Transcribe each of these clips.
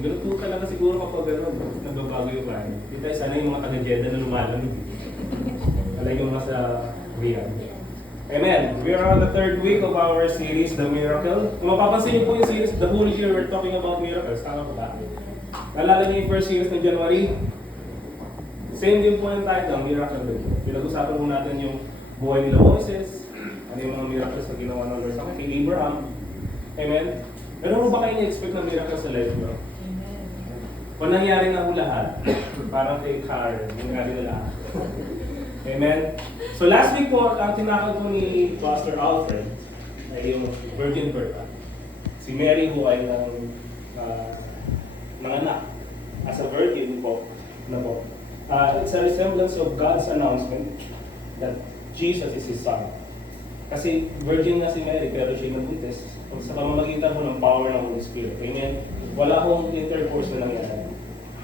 Ganun po talaga siguro kapag nagbabago yung bahay. Hindi tayo sana yung mga taga-Jeddah na lumalamig. Alay yung mga sa Riyadh. Amen. We are on the third week of our series, The Miracle. Kung mapapansin niyo po yung series, the whole year we're talking about miracles. Tama po ba? Naalala niyo yung first series ng January? Same din po yung title, Miracle din. Pinag-usapan po natin yung buhay nila Moses, ano yung mga miracles na ginawa ng Lord sa kay Abraham. Amen. Pero ano ba kayo na-expect na miracle sa life nyo? Kung nangyari na po lahat, parang kay Karen, nangyari na lahat. Amen. So last week po, ang tinakal po ni Pastor Alfred ay yung virgin birth. Si Mary po ay nanganak as a virgin po. It's a resemblance of God's announcement that Jesus is His Son. Kasi virgin na si Mary pero siya nabuntis sa pamamagitan po ng power ng Holy Spirit. Amen? Wala akong intercourse na nangyari.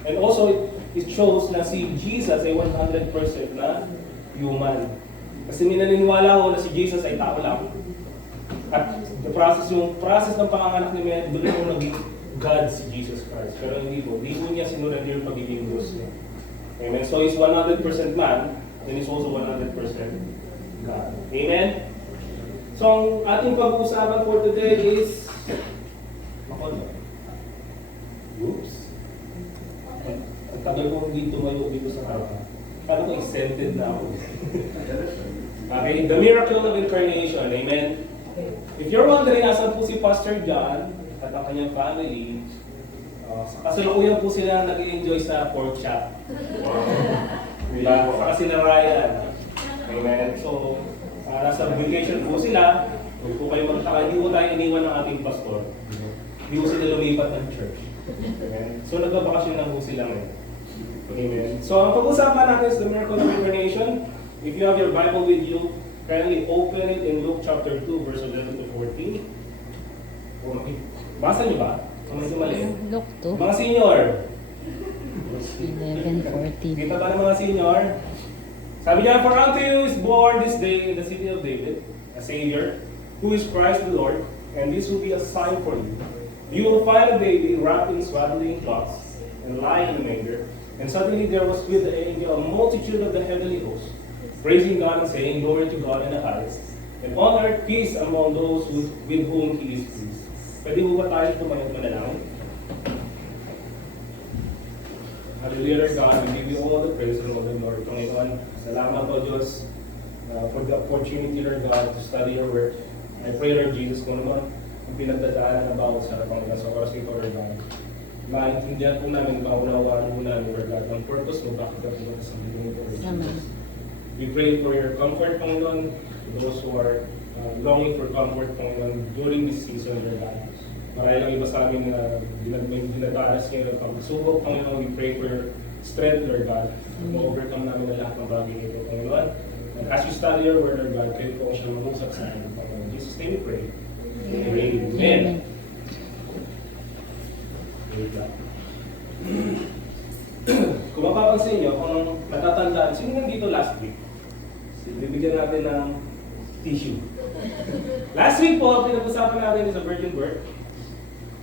And also, it shows na si Jesus ay 100% na human. Kasi minaniniwala ko na si Jesus ay tao lang. At yung process ng panganganak ni Mary, doon yung naging God si Jesus Christ. Pero hindi po niya sinurrender yung pagiging Diyos niya. Amen? So, He's 100% man, and He's also 100% God. Amen? So, ang ating pag-uusapan for today is oops. Ang tagal ko hindi tumayo dito sa harapan. Paano ko exempted na ako? Okay, the miracle of incarnation. Amen? If you're wondering, asan po si Pastor John at ang kanyang family, sa kasalukuyan po sila nag-enjoy sa pork chop. Diba? Saka sila Ryan. Amen? So, nasa vacation po sila. Huwag po kayo magtaka. Hindi po tayo iniwan ng ating pastor. Hindi po sila lumipat ng church. Amen? So, nagbabakasyon lang po sila ngayon. Amen? So, ang pag-usapan natin is the miracle of incarnation. If you have your Bible with you, kindly open it in Luke chapter 2, verse 11 to 14. Basa niyo ba? Kung medyo mali. Luke 2. Mga senior. 11:14. Kita ba ng mga senior? Sabi niya, for unto you is born this day in the city of David, a Savior, who is Christ the Lord, and this will be a sign for you. You will find a baby wrapped in swaddling cloths and lying in a manger. And suddenly there was with the angel a multitude of the heavenly hosts, praising God and saying, Glory to God in the highest, and on earth peace among those with whom He is pleased. Pwede mo ba tayo tumayot manalangin? Hallelujah, Lord God, we give you all the praise and all the glory. Panginoon, salamat o Diyos for the opportunity, Lord God, to study your word. I pray, Lord Jesus, kung naman ang pinagdadaanan na bawat sa Panginoon sa oras ito, Lord God. Maintindihan po namin, maunawaan po namin, Lord God, ang purpose mo, bakit ka po sa mundo ito, Lord Jesus. We pray for your comfort, Panginoon, to those who are longing for comfort, Panginoon, during this season, Lord God. Marahil ang iba sa amin na dinadaras ngayon ng pagsubok, Panginoon, we pray for your strength, Lord God. Ma-overcome namin ang lahat ng bagay nito, Panginoon. And as you study your word, Lord God, kayo po siya mag-usap sa amin, Panginoon. In Jesus' name we pray. Amen. Kung mapapansin nyo, kung natatandaan, sino nandito last week? Bibigyan natin ng tissue. Last week po, pinag-usapan natin is a virgin birth.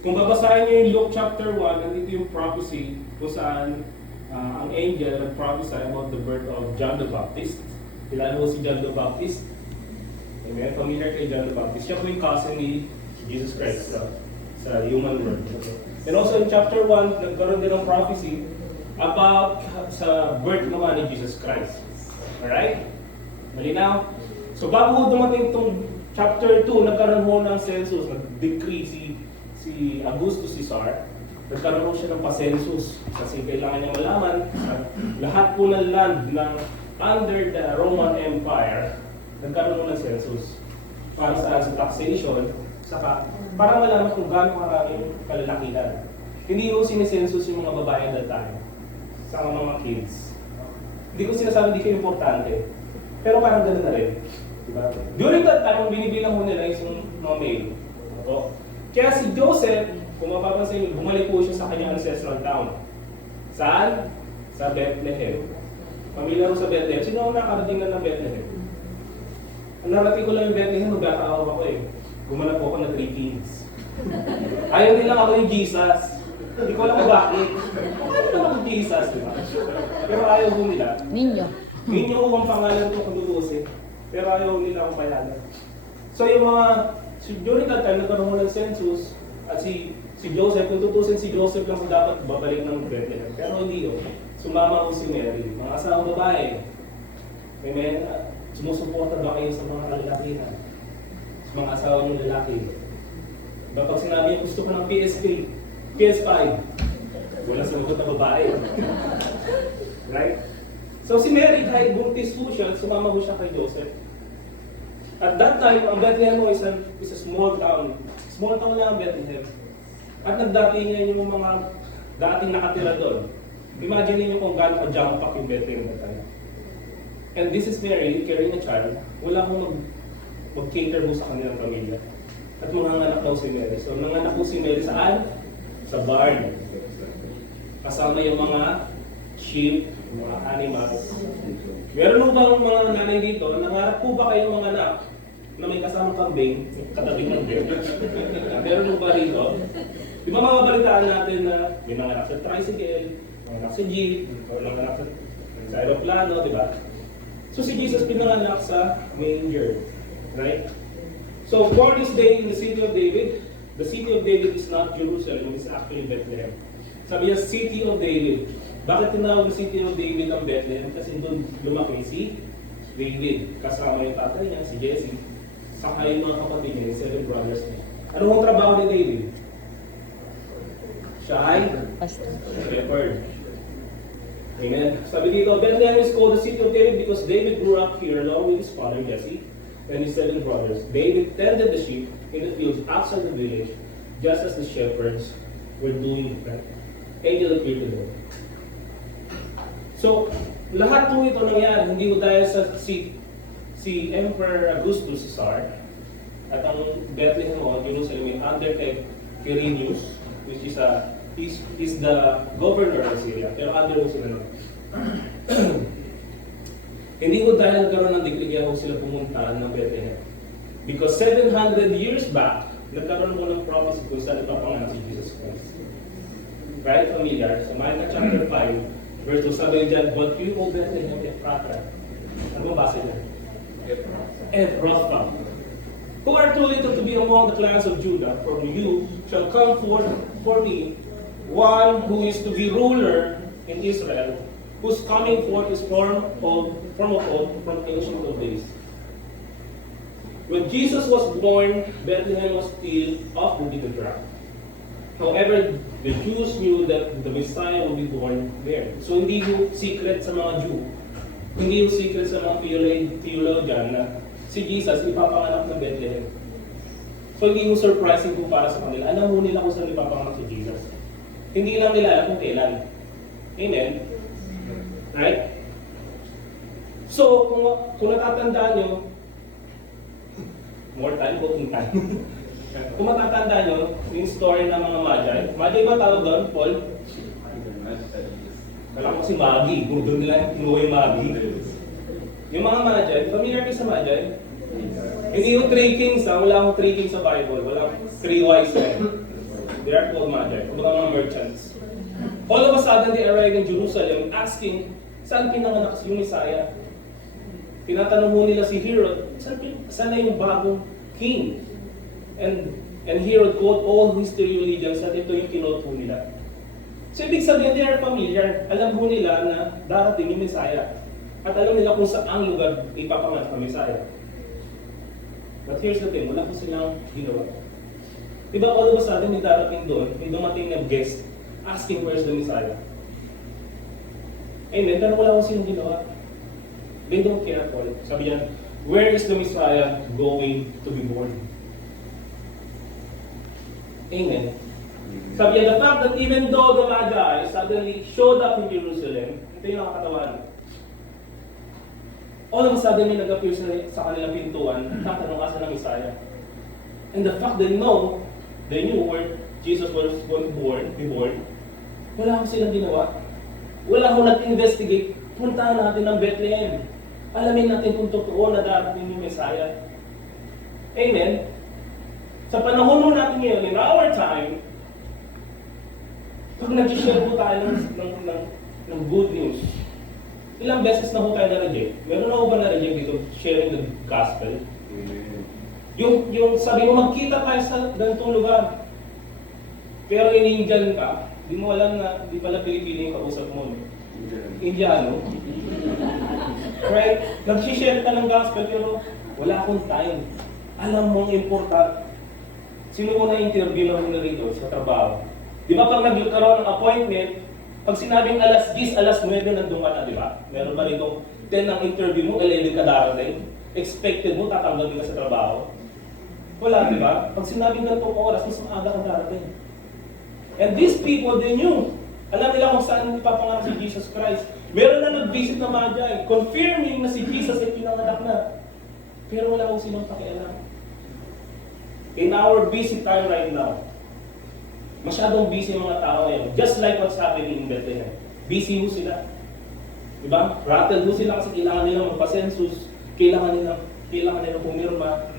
Kung babasahin niyo yung Luke chapter 1, nandito yung prophecy kung saan ang angel nag-prophesy about the birth of John the Baptist. Kilala mo si John the Baptist? Amen? Familiar kay John the Baptist. Siya po yung cousin ni Jesus Christ sa human world. And also in chapter 1, nagkaroon din ng prophecy about sa birth naman ni Jesus Christ. Alright? Malinaw? So bago dumating itong chapter 2, nagkaroon ho ng census, nag-decree si Augustus Caesar, nagkaroon ho siya ng pa-census kasi kailangan niya malaman lahat po ng land ng under the Roman Empire, nagkaroon ho ng census para sa taxation, saka para malaman kung gaano maraming kalalakihan. Hindi ho sinisensus yung mga babae that time sa mga kids. Hindi ko sinasabi hindi kayo importante, pero parang gano'n na rin. Diba? During that time, binibilang mo nila yung mga male. Kaya si Joseph, kung mapapansin, bumalik po siya sa kanyang ancestral town. Saan? Sa Bethlehem. Pamilya ko sa Bethlehem. Sino ang nakarating na ng Bethlehem? Ang narating ko lang yung Bethlehem, magkakaawag ako eh. Gumanap po ako na 3 kings. Ayaw nilang ako yung Jesus. Hindi ko alam kung bakit. Bakit naman Jesus, di ba? Pero ayaw ho nila. Ninyo. Ninyo ho ang pangalan ko kung dudusin. Pero ayaw nila akong payagan. So yung mga, during that time, nagkaroon ng census, at si Joseph, kung tutusin si Joseph lang sa dapat babalik ng Bethlehem. Pero hindi yun. Sumama ko si Mary. Mga asawang babae. Amen? Sumusuporta ba kayo sa mga kalalakihan? Sa mga asawa ng lalaki? Diba pag sinabi niya, gusto ko ng PSP, PS5, wala sinagot na babae. Right? So si Mary, kahit buntis po siya, sumama po siya kay Joseph. At that time, ang Bethlehem is a small town. Small town lang ang Bethlehem. At nagdatingan yung mga dating nakatira doon. Imagine niyo kung gaano ka-jump pack yung Bethlehem na tayo. And this is Mary carrying a child. Wala akong mag-cater mo sa kanilang pamilya. At manganganak daw si Mary. So nanganak po si Mary saan? Sa barn. Kasama yung mga sheep, mga animals. Meron mo bang mga nanay dito? Nangarap po ba kayong mga anak na may kasamang kambing, katabi ng bear? Meron mo ba rito? Di ba mababalitaan natin na may mga anak sa tricycle, mga anak sa jeep, o mga anak sa aeroplano, di ba? So si Jesus pinanganak sa manger, right? So for this day in the city of David is not Jerusalem, it's actually Bethlehem. Sabi niya, City of David. Bakit tinawag na City of David ang Bethlehem? Kasi doon lumaki si David. Kasama yung tatay niya, si Jesse. Saka yung mga kapatid niya, yung 7 brothers niya. Ano ang trabaho ni David? Siya ay shepherd. Amen. Sabi dito, Bethlehem is called the City of David because David grew up here along with his father Jesse and his 7 brothers. David tended the sheep in the fields outside the village, just as the shepherds were doing it. Angel appeared to them. So, lahat po ito nangyari, hindi ko dahil sa si Emperor Augustus Caesar at ang Bethlehem o Jerusalem under kay Quirinius, which is is the governor of Syria, pero under sila naman. Hindi ko dahil nagkaroon ng decree kaya sila pumunta ng Bethlehem. Because 700 years back, nagkaroon mo ng prophecy kung saan ipapanganak si Jesus Christ. Right, familiar? So, Micah chapter 5, verse 2, sabi dyan, but you, O Bethlehem, Ephrathah. Ano ba basa dyan? Ephrathah. Who are too little to be among the clans of Judah, from you shall come forth for me one who is to be ruler in Israel, whose coming forth is from of old, from ancient of days. When Jesus was born, Bethlehem was still off the beaten track. However, the Jews knew that the Messiah would be born there. So hindi yung secret sa mga Jew. Hindi yung secret sa mga theologian na si Jesus ipapanganak sa Bethlehem. So hindi yung surprising po para sa kanila. Alam mo nila kung saan ipapanganak si Jesus. Hindi lang nila alam kung kailan. Amen? Right? So, kung natatandaan nyo, more time, cooking time. Kung matatandaan nyo, yung story ng mga Magi. Magi ba tawag doon, Paul? Kala ko si Magi. Puro doon nila kinuha yung Magi. Yung mga Magi, familiar kayo sa Magi? Hindi yung 3 kings, wala akong 3 kings sa Bible. Wala 3 wise men. They are called Magi. Kung mga merchants. All of a sudden, they arrived in Jerusalem asking, saan pinanganak yung Messiah? Tinatanong mo nila si Herod, saan na yung bagong king? And Herod quote all history religions at ito yung kinote nila. So ibig sabihin, they are familiar. Alam mo nila na darating yung Messiah. At alam nila kung saan lugar ipapanganak ng Messiah. But here's the thing, wala ko silang ginawa. Diba all of a sudden, may darating doon, may dumating na guest asking where's the Messiah. Amen, pero wala ko silang ginawa. They don't care at all. Sabi yan, where is the Messiah going to be born? Amen. Sabi yan, the fact that even though the Magi suddenly showed up in Jerusalem, ito yung nakakatawan. All of a sudden, may nag-appear sa kanilang pintuan, tatanong asa ng Messiah. And the fact they knew where Jesus was born, wala akong silang ginawa. Wala akong nag-investigate. Puntahan natin ng Bethlehem. Alamin natin kung totoo na darating yung Messiah. Amen? Sa panahon mo natin ngayon, in our time, Pag nag-share po tayo ng good news, ilang beses na po tayo na-reject? Meron na po ba na-reject dito, sharing the gospel? Yung sabi mo, magkita tayo sa ganitong lugar. Pero in-Indian ka, di mo alam na di pala Pilipino yung kausap mo. Indiano. Right? Nag-share ka ng gospel pero wala akong time. Alam mo ang important. Sino mo na-interview na rito sa trabaho? Di ba pag nagkaroon ng appointment, pag sinabing alas 10, alas 9, nandun ka na, di ba? Meron ba rito 10 ang interview mo, 11 ka darating? Expected mo, tatanggalin ka sa trabaho? Wala, di ba? Pag sinabing ganitong oras, mas maaga kang darating. And these people, they knew. Alam nila kung saan ipapanganak si Jesus Christ. Meron na nag-visit na Magi, confirming na si Jesus ay pinanganak na. Pero wala kong silang pakialam. In our busy time right now, masyadong busy ang mga tao ngayon. Just like what's happening in Bethlehem. Busy ho sila. Diba? Rattled ho sila kasi kailangan nila magpa-census. Kailangan nila pumirma.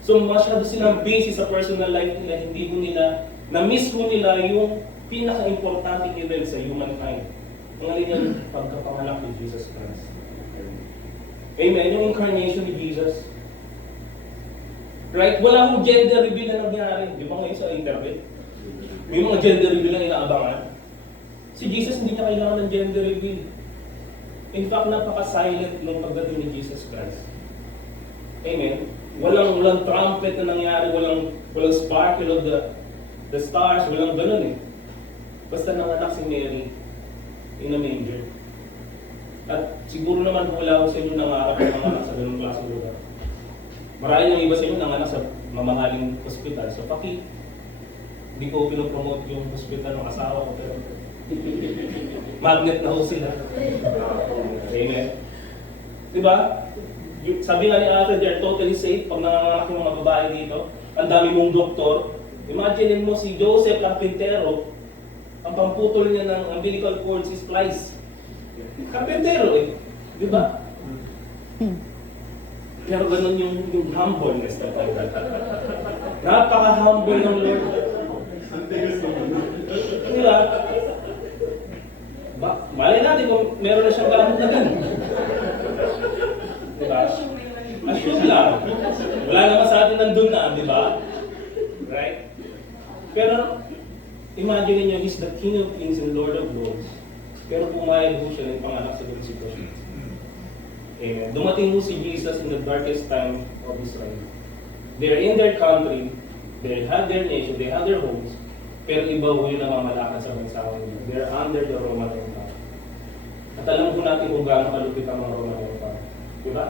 So masyado silang busy sa personal life nila. Hindi ho nila, na-miss ho nila yung pinaka-importanting event sa humankind. Ang alin yung pagkapanganak ni Jesus Christ. Amen. Yung incarnation ni Jesus. Right? Wala akong gender reveal na nangyari. Di ba ngayon sa internet? May mga gender reveal na inaabangan. Si Jesus hindi niya kailangan ng gender reveal. In fact, napaka-silent ng pagdating ni Jesus Christ. Amen? Walang trumpet na nangyari, walang sparkle of the stars, walang ganun eh. Basta nanganak si Mary in a manger. At siguro naman wala ko sa inyo nangarap ng nanganak sa ganung klaseng lugar. Marami ng iba sa inyo nanganak sa mamahaling hospital. So hindi ko pinopromote yung hospital ng asawa ko, pero magnet na ho sila. Amen. Diba? Sabi nga ni Ate, they're totally safe pag nanganganak yung mga babae dito. Ang dami mong doktor. Imagine mo si Joseph Carpintero, ang pamputol niya ng umbilical cord si splice. Carpintero eh. Diba? Pero ganun yung humbleness na tayo. Napaka-humble ng Lord. Diba? Malay natin kung meron na siyang gamit na ganun. Diba? Assume lang. Wala naman sa atin nandun na, diba? Right? Pero, imagine niyo, He's the King of Kings and Lord of Lords. Pero pumayag po siya ng panganak sa ganung sitwasyon. Amen. Dumating po si Jesus in the darkest time of Israel. They're in their country, they have their nation, they have their homes, pero iba po yung namamalakad sa bansa nila. They're under the Roman Empire. At alam po natin kung gaano kalupit ang mga Roman Empire. Diba?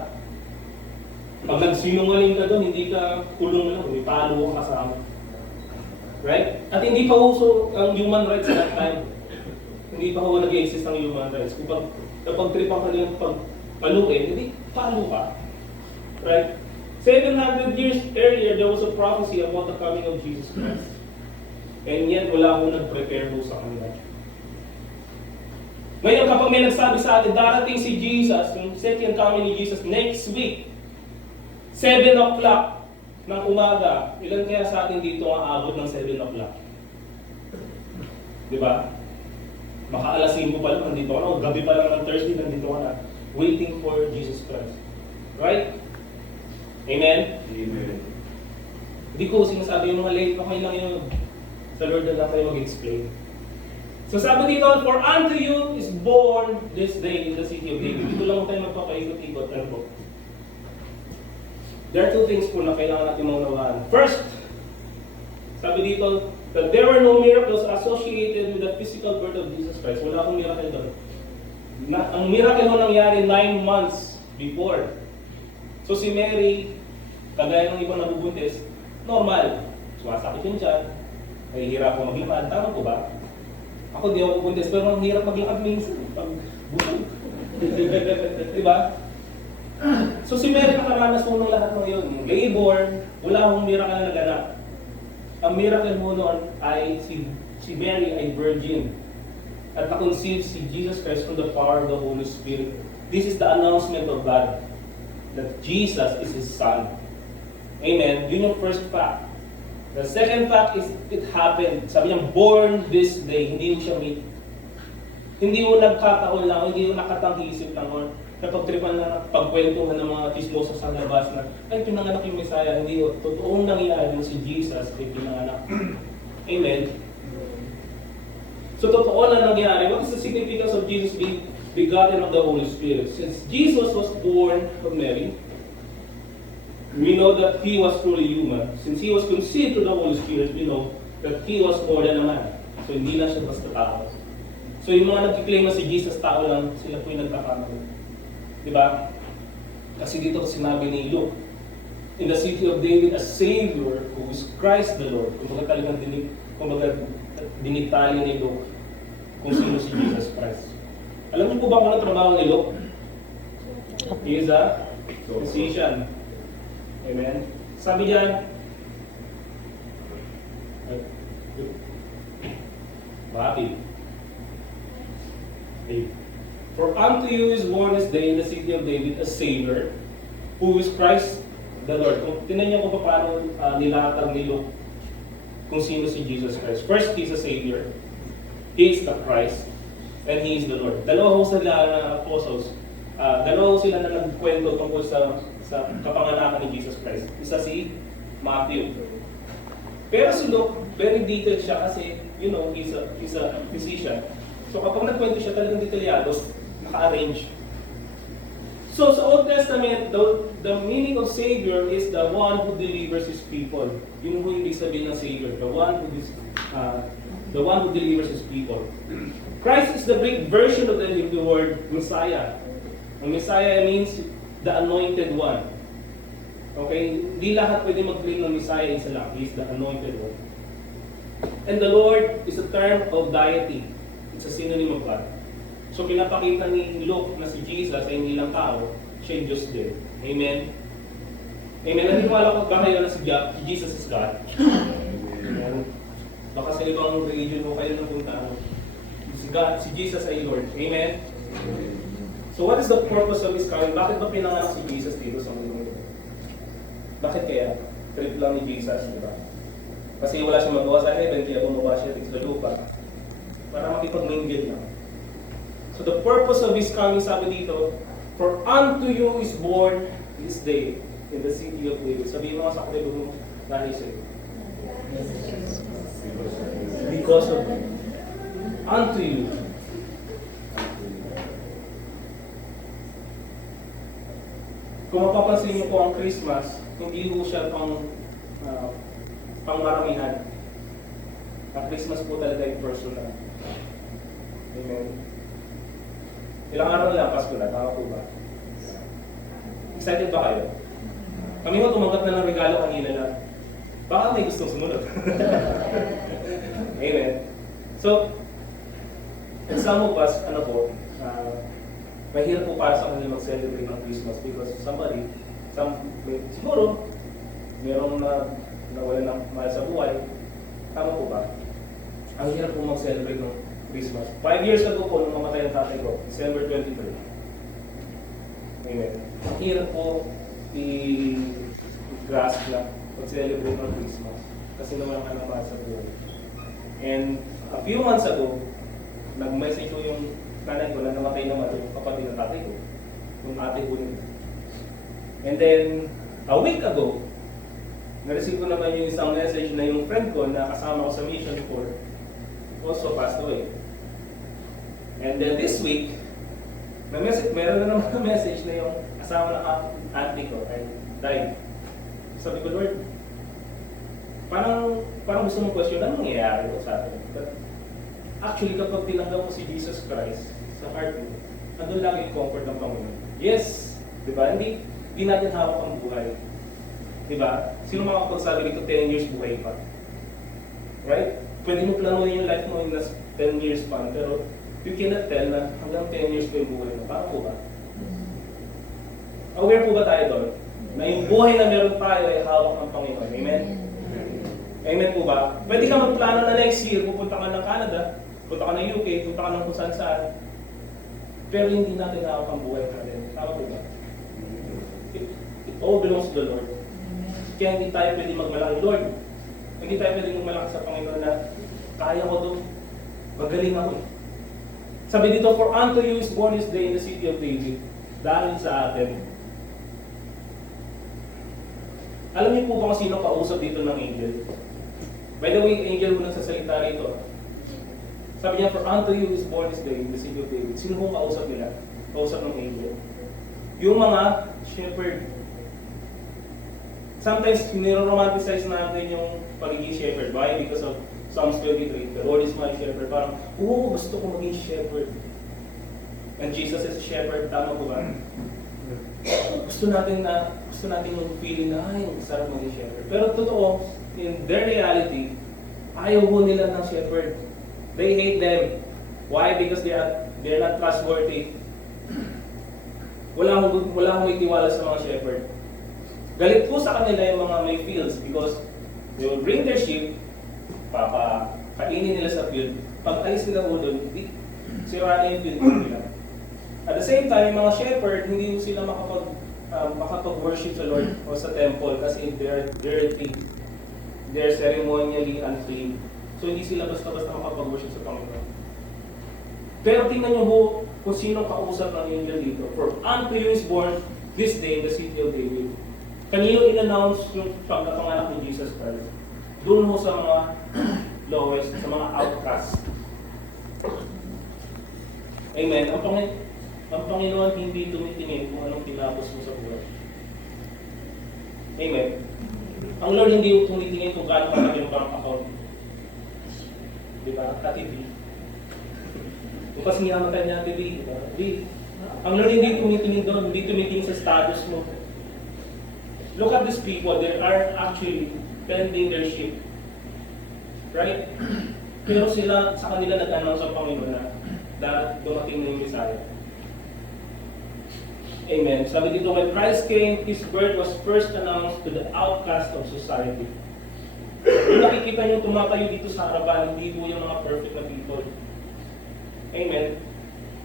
Pag nagsinungaling ka doon, hindi ka kulong lang, may palo ka kasama. Right? At hindi pa uso ang human rights at that time. Hindi pa nag-exist ang human rights. Kung kapag tripan ka nilang paluin, hindi palo ka. Right? 700 years earlier, there was a prophecy about the coming of Jesus Christ. And yet, wala akong nag-prepare po sa kanila. Ngayon, kapag may nagsabi sa atin, darating si Jesus, yung second coming ni Jesus next week, 7 o'clock ng umaga, ilan kaya sa atin dito ang aabot ng 7 o'clock? Diba? Baka alas 5 pa lang, nandito ka na. Gabi pa lang ng Thursday, nandito ka na. Waiting for Jesus Christ. Right? Amen? Amen. Hindi ko sinasabi yung mga late, okay lang yun. Sa Lord na lang kayo mag-explain. So sabi dito, for unto you is born this day in the city of David. Dito lang tayo magpapaikot-ikot. Ano po? There are two things po na kailangan natin maunawaan. First, sabi dito, that there were no miracles associated with the physical birth of Jesus Christ. Wala akong miracle doon. Ang miracle mo nangyari 9 months before. So si Mary, kagaya ng ibang nabubuntis, normal. Sumasakit yung tiyan, nahihirap ko maglakad. Tama ko ba? Ako di ako bubuntis, pero ang hirap maglakad minsan. Pag busog. Diba? So si Mary nakaranas mo ng lahat ng yun. Labor, wala akong miracle na naganap. Ang miracle mo noon ay si Mary ay virgin. At na-conceive si Jesus Christ from the power of the Holy Spirit. This is the announcement of God. That Jesus is His Son. Amen? Yun yung first fact. The second fact is, it happened. Sabi niya, born this day. Hindi mo siya meet. Hindi mo nagkataon lang, hindi mo nakatang-isip lang. Or napagtripan na, pagkwentuhan ng mga chismosa sa labas na, ay, pinanganak yung Messiah. Hindi mo. Totoong nangyayari si Jesus ay pinanganak. Amen. So, totoo na nangyayari. What is the significance of Jesus being begotten of the Holy Spirit? Since Jesus was born of Mary, we know that He was truly human. Since He was conceived through the Holy Spirit, we know that He was more than a man. So hindi lang siya basta tao. So yung mga nagkiklaim na si Jesus tao lang, sila po yung nagkakamali. Diba? Kasi dito sinabi ni Luke, in the city of David, a Savior who is Christ the Lord. Kumbaga talagang dinitali ni Luke kung sino si Jesus Christ. Alam niyo po ba kung ano trabaho ni Luke? He is a physician. Amen. Sabi diyan, bakit? For unto you is born this day in the city of David a Savior, who is Christ the Lord. Kung tinan niyo kung paano nilatag ni Luke kung sino si Jesus Christ. First, He's a Savior. He is the Christ. And He is the Lord. Dalawa ho sila na apostles. Dalawa ho sila na nagkwento tungkol sa kapanganakan ni Jesus Christ. Isa si Matthew. Pero si Luke, very detailed siya kasi, you know, he's a physician. So kapag nagkwento siya, talagang detalyado, naka-arrange. So sa Old Testament, the meaning of Savior is the one who delivers His people. Yun ho yung ibig sabihin ng Savior, the one who delivers His people. Christ is the Greek version of the word Messiah. Ang Messiah means the anointed one. Okay? Hindi lahat pwede mag-claim ng Messiah, isa lang. He is the anointed one. And the Lord is a term of deity. It's a synonym of God. So pinapakita ni Luke na si Jesus ay hindi lang tao, siya yung Diyos din. Amen? Amen? Naniniwala ko ba kayo na si Jesus is God? Amen? Baka sa ibang religion mo kayo napunta. Si Jesus ay Lord. Amen? So what is the purpose of His coming? Bakit ba pinanganak si Jesus dito sa mundo? Bakit kaya? Trip lang ni Jesus, di ba? Kasi wala siyang magawa sa heaven, kaya bumaba siya dito sa lupa. Para makipag-mingle lang. So the purpose of His coming, sabi dito, for unto you is born this day in the city of David. Sabihin mo nga sa kapatid mo, nanisip. Because of unto you. Kung mapapansin niyo po ang Christmas, hindi po siya pangmaramihan. Ang Christmas po talaga ay personal. Amen. Ilang araw na Pasko na, tama po ba? Excited ba kayo? Kami mo tumanggap na ng regalo kanina na baka may gustong sumunod. Amen. So, in some of us, mahirap po para sa kanila mag-celebrate ng Christmas because siguro, merong nawala ng mahal sa buhay. Tama po ba? Ang hirap po mag-celebrate ng Christmas. 5 years ago po, nung mamatay ang tatay ko, December 23. Amen. Ang hirap po i-grasp na mag-celebrate ng Christmas kasi naman ka ng mahal sa buhay. And a few months ago, nag-message ko yung nanay ko na namatay naman yung kapatid ng tatay ko, yung ate ko nila. And then, a week ago, na-receive ko naman yung isang message na yung friend ko na kasama ko sa mission before also passed away. And then this week, meron na naman message na yung kasama ng auntie ko ay died. Sabi ko, Lord, parang gusto mong question, anong nangyayari ko sa atin? But actually, kapag tinanggap mo si Jesus Christ sa heart mo, andun lang yung comfort ng Panginoon. Yes, di ba? Hindi natin hawak ang buhay. Di ba? Sino makapagsabi dito 10 years buhay pa? Right? Pwede mo planuhin yung life mo in 10 years pa, pero you cannot tell na hanggang 10 years pa yung buhay mo. Para po ba? Aware po ba tayo doon? Na yung buhay na meron tayo ay hawak ng Panginoon. Amen? Amen po ba? Pwede ka magplano na next year, pupunta ka ng Canada, punta ka ng UK, punta ka ng kung saan saan. Pero hindi natin hawak ang buhay natin. Tama po ba? It all belongs to the Lord. Kaya hindi tayo pwede magmalaki, Lord, Hindi tayo pwedeng lumalakas sa Panginoon na kaya ko to, magaling ako eh. Sabi dito, for unto you is born this day in the city of David. Dahil sa atin. Alam niyo po ba kung sino kausap dito ng angel? By the way, angel mo nagsasalita rito. Sabi niya, for unto you is born this day in the city of David. Sino po kausap nila? Kausap ng angel. Yung mga shepherd. Sometimes, niro-romanticize natin yung pagiging shepherd. Why? Because of Psalms 23. The Lord is my shepherd. Parang, gusto ko maging shepherd. And Jesus is a shepherd. Tama po ba? Gusto natin yung feeling na, ay, sarap maging shepherd. Pero totoo, in their reality, ayaw mo nila ng shepherd. They hate them. Why? Because they're not trustworthy. Wala akong may tiwala sa mga shepherd. Galit po sa kanila yung mga may fields because they will bring their sheep, papakainin nila sa field. Pag alis nila po doon, sira na yung field nila. At the same time, yung mga shepherd, hindi sila makapag-worship sa Lord o sa temple kasi they're dirty. They're ceremonially unclean. So hindi sila basta-basta makapag-worship sa Panginoon. Pero tingnan nyo po kung sino kausap ng angel dito. For unto you is born this day in the city of David. Kanino in-announce yung pagkapanganak ni Jesus Christ? Doon mo sa mga lowest, sa mga outcasts. Amen. Ang Panginoon hindi tumitingin kung anong tinapos mo sa buhay. Amen. Ang Lord hindi tumitingin kung gaano kalaki yung bank account. Diba? Katibi. Kung kasi niyamatay niya Katibi, diba? Ang Lord hindi tumitingin doon, hindi tumitingin sa status mo. Look at these people, they are actually tending their sheep. Right? Pero sila, sa kanila nag-announce ang Panginoon na dumating na yung Messiah. Amen. Sabi dito, when Christ came, His birth was first announced to the outcast of society. Kung nakikita niyo tumatayo dito sa harapan, hindi po yung mga perfect na people. Amen.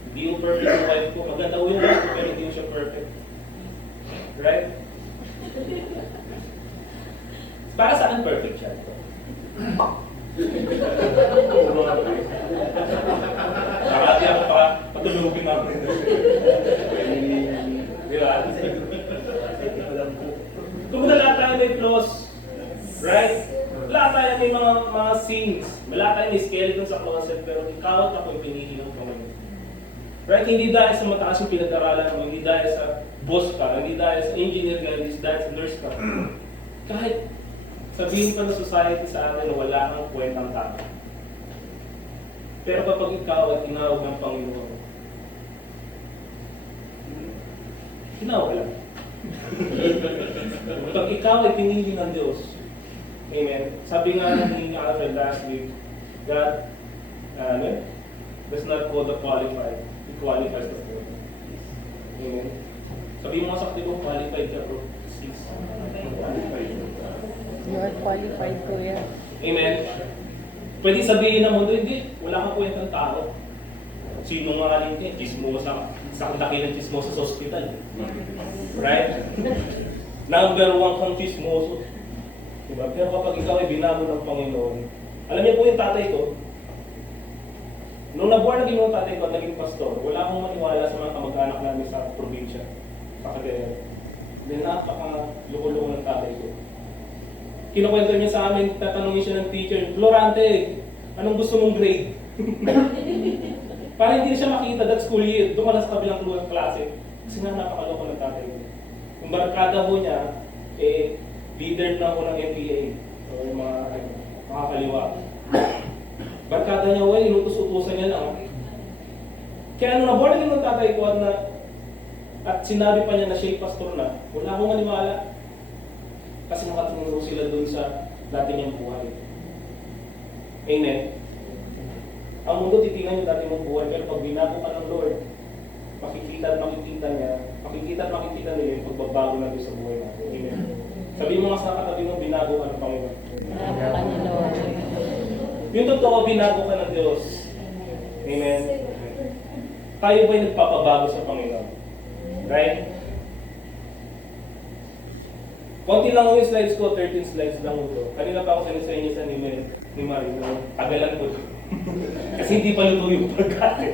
Hindi yung perfect yung wife ko. Maganda ko yung wife ko, pero hindi siya perfect. Right? Para saan perfect siya? Nakati ako patulugin ako. Diba? Kung lahat tayo may flaws, right? Lahat tayo may mga sins. Lahat tayo may skeleton sa closet, pero ikaw at ako yung pinili ng Panginoon. Right? Hindi dahil sa mataas yung pinag-aralan mo, hindi dahil sa boss ka, hindi dahil sa engineer ka, hindi dahil sa nurse ka. Kahit sabihin pa ng society sa atin na wala kang kwentang tao. Pero kapag ikaw at tinawag ng Panginoon, tinawag lang. Kapag ikaw ay pinili ng Diyos, amen. Sabi nga ni Alfred last week, God does not call the qualified, He qualifies the poor. Amen. Sabi mo sa katibo, qualified ka bro. Qualified. You are qualified, Kuya. Amen. Pwede sabihin ng mundo, hindi, wala kang kwentang tao. Sino nga rin eh, chismosa, sa laki ng chismosa sa hospital. Right? Number one kang chismoso. Diba? Pero kapag ikaw ay binago ng Panginoon, alam niyo po yung tatay ko, nung nabuhay na din yung tatay ko at naging pastor, wala akong maniwala sa mga kamag-anak namin sa probinsya, sa Cagayan. Then napaka-loko-loko ng tatay ko. Kinukwento niya sa amin, tatanungin siya ng teacher, Florante, anong gusto mong grade? Para hindi siya makita that school year, doon ka na sa kabilang klase. Kasi nga napakaloko ng tatay ko. Yung barkada ho niya, leader na ho ng NPA. O yung mga makakaliwa. Barkada niya, inutos-utusan niya lang. Kaya nung nabuhay din ng tatay ko at sinabi pa niya na siya pastor na, wala akong maniwala. Kasi nakatungo sila doon sa dati niyang buhay. Amen. Ang mundo titingnan yung dati mong buhay, pero pag binago ka ng Lord, makikita at makikita nila yung pagbabago natin sa buhay natin. Amen. Sabihin mo nga sa katabi mo, binago ka ng Panginoon. Yung totoo, binago ka ng Diyos. Amen. Tayo ba'y nagpapabago sa Panginoon? Right? Konti lang yung slides ko, 13 slides lang ito. Kanina pa ako sa inyo sa ni Marie, tagalan ko. Kasi hindi pa luto yung pagkain.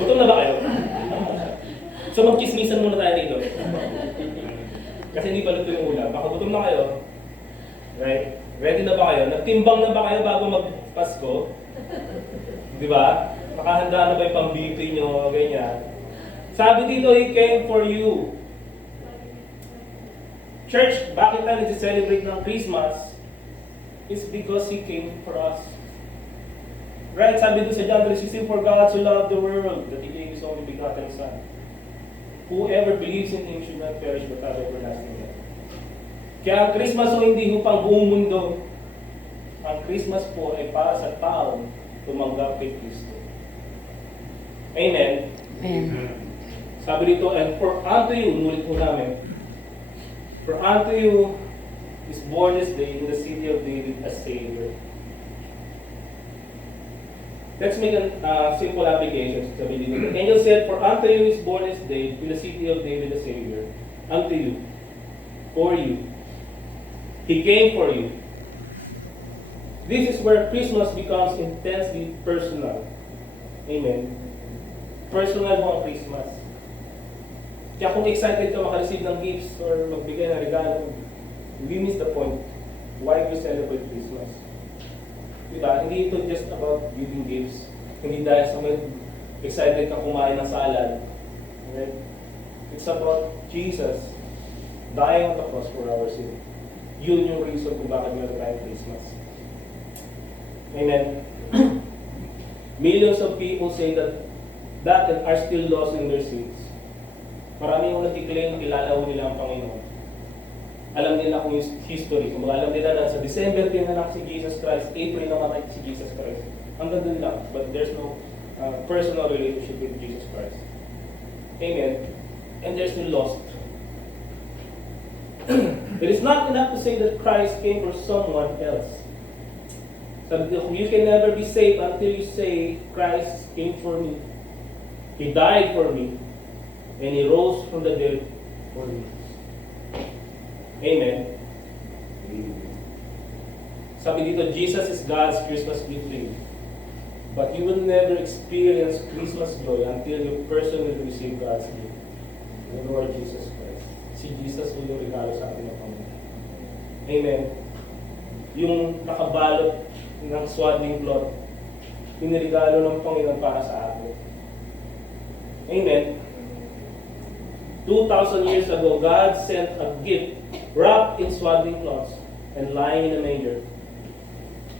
Gutom na ba kayo? So magkismisan muna tayo dito. Kasi hindi pa luto yung ulam. Baka gutom na kayo. Right? Ready na ba kayo? Nagtimbang na ba kayo bago magpasko? Di ba? Nakahanda na ba yung pambiti nyo? Ganyan. Sabi dito, He came for you. Church, bakit tayo nag-celebrate ng Christmas? It's because He came for us. Right? Sabi dito sa John 3:16, for God so loved the world that He gave His only begotten Son. Whoever believes in Him should not perish but have everlasting life. Kaya ang Christmas o hindi upang buong mundo. Ang Christmas po ay para sa taong tumanggap kay Kristo. Amen? Amen. Sabi dito, and for unto you, nulit po namin, for unto you is born this day in the city of David a Savior. Let's make a simple application. Sabi dito, the angel said, for unto you is born this day in the city of David a Savior. Unto you. For you. He came for you. This is where Christmas becomes intensely personal. Amen. Personal mo ang Christmas. Kaya kung excited ka makareceive ng gifts or magbigay ng regalo, we miss the point. Why we celebrate Christmas? Diba? Hindi ito just about giving gifts. Hindi dahil sa may excited ka kumain ng salad. Right? It's about Jesus dying on the cross for our sin. Yun yung reason kung bakit meron tayong Christmas. Amen. Millions of people say that and are still lost in their sins. Marami yung nag-claim na kilala ho nila ang Panginoon. Alam nila kung yung history. Kung alam nila na sa December pinanganak si Jesus Christ, April namatay si Jesus Christ. Hanggang doon lang. But there's no personal relationship with Jesus Christ. Amen. And they're still lost. It is not enough to say that Christ came for someone else. So you can never be saved until you say, Christ came for me. He died for me. And He rose from the dead for me. Amen. Sabi dito, Jesus is God's Christmas gift to you. But you will never experience Christmas joy until you personally receive God's gift. The Lord Jesus Christ. Si Jesus po yung regalo sa atin ng Panginoon. Amen. Yung nakabalot ng swaddling cloth, pinirigalo ng Panginoon para sa atin. Amen. 2,000 years ago, God sent a gift wrapped in swaddling cloths and lying in a manger.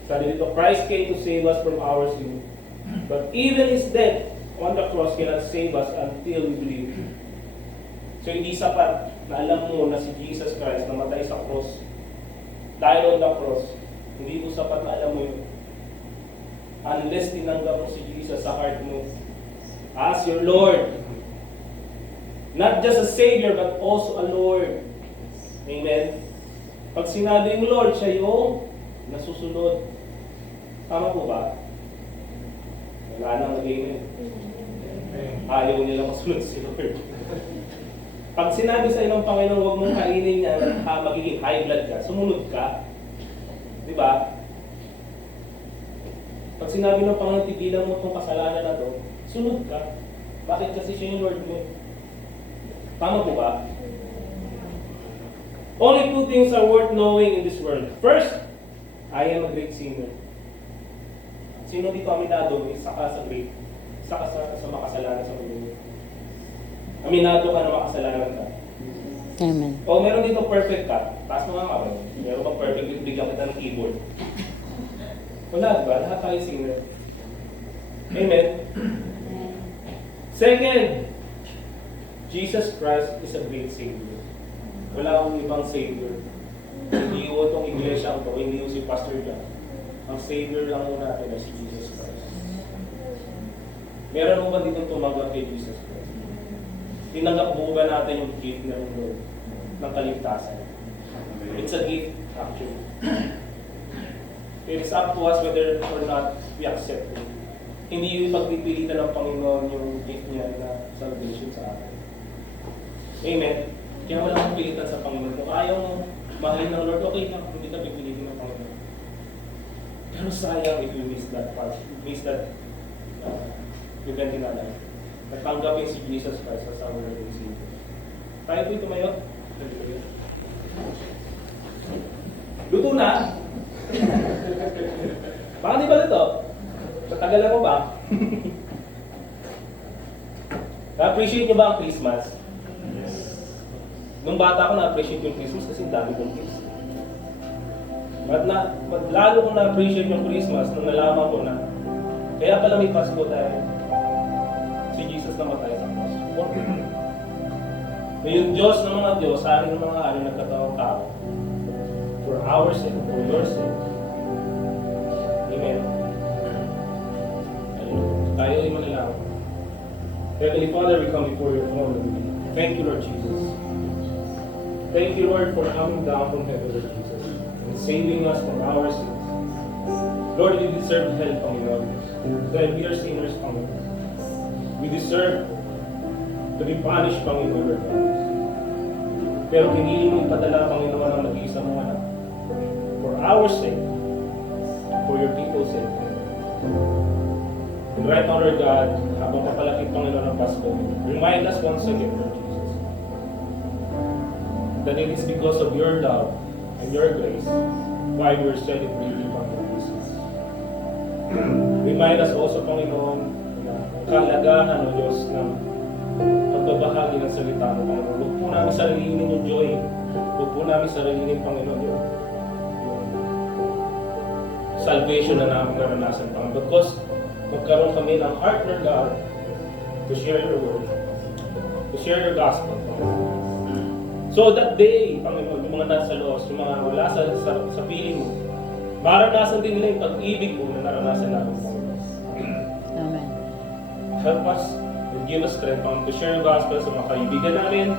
Sabi dito, Christ came to save us from our sin. But even His death on the cross cannot save us until we believe. So hindi sapat na alam mo na si Jesus Christ namatay sa cross. Dahil on the cross, hindi mo sapat na alam mo yun. Unless tinanggap mo si Jesus sa heart mo as your Lord. Not just a Savior, but also a Lord. Amen? Pag sinabing Lord, siya yung nasusunod. Tama po ba? Wala nang nag-amen. Ayaw nila masunod si Lord. Pag sinabi sa inong Panginoon, huwag mong kainin yan, magiging high blood ka, sumunod ka. Di ba? Pag sinabi ng Panginoon, tigilan mo itong kasalanan na to, sunod ka. Bakit? Kasi siya yung Lord mo. Tama po ba? Only two things are worth knowing in this world. First, I am a great sinner. Sino dito aminado? Isa ka sa great. Isa ka sa makasalanan sa mundo. Aminado ka na makasalanan ka. Amen. O meron dito perfect ka. Taas mo nga kamay. Meron ka perfect, bigyan kita ng keyboard. Wala, diba? Lahat tayo sinner. Amen. Second, Jesus Christ is a great Savior. Wala akong ibang Savior. Hindi ko itong iglesia ko, hindi ko si Pastor John. Ang Savior lang mo natin ay si Jesus Christ. Meron mo ba dito tumanggap kay Jesus Christ? Tinanggap mo ba natin yung gift ng Lord ng kaligtasan? It's a gift, actually. It's up to us whether or not we accept it. Hindi yung pagpipilitan ng Panginoon yung gift niya na salvation sa atin. Amen. Kaya wala akong pilitan sa Panginoon. Kung ayaw mo mahalin ng Lord, okay na. Hindi ka pipilitin ng Panginoon. Pero sayang if you miss that part. Miss that event in our life. Natanggapin si Jesus Christ as our Lord and Savior. Tayo po'y tumayo. Luto na. Baka di ba luto? Tatagalan mo ba? Na-appreciate niyo ba ang Christmas? Yes. Nung bata ako, na-appreciate yung Christmas kasi dami kong gifts. Lalo kong na-appreciate yung Christmas nung nalaman ko na kaya pala may Pasko dahil si Jesus namatay sa cross. Na yung Diyos ng mga Diyos, sa akin ng mga nagkataong tao, for our sake, for your sake. Amen. Tayo ay manalangin. Heavenly Father, we come before your throne. Thank you, Lord Jesus. Thank you, Lord, for coming down from heaven, Lord Jesus, and saving us from our sins. Lord, we deserve help, Panginoon. Dahil we are sinners, Panginoon. We deserve to be punished, Panginoon, Lord God. Pero pinili mo ipadala, Panginoon, ang nag-iisa mong anak. For our sake, for your people's sake, Panginoon. And right now, Lord God, habang papalapit, Panginoon, ng Pasko, remind us once again, Lord Jesus, that it is because of your love and your grace why we are celebrating, Panginoon Jesus. Remind us also, Panginoon, na kalagahan, O Diyos, ng pagbabahagi ng salita mo, Panginoon. Huwag po namin sarilinin yung joy. Huwag po namin sarilinin, Panginoon, yung salvation na namin naranasan, Panginoon. Because magkaroon kami ng heart, Lord God, to share your word, to share your gospel, Panginoon. So that day, Panginoon, yung mga nasa loos, yung mga wala sa piling mo, maranasan din nila yung pag-ibig mo na naranasan namin, Panginoon. Amen. Help us and give us strength, Panginoon, to share your gospel sa mga kaibigan namin,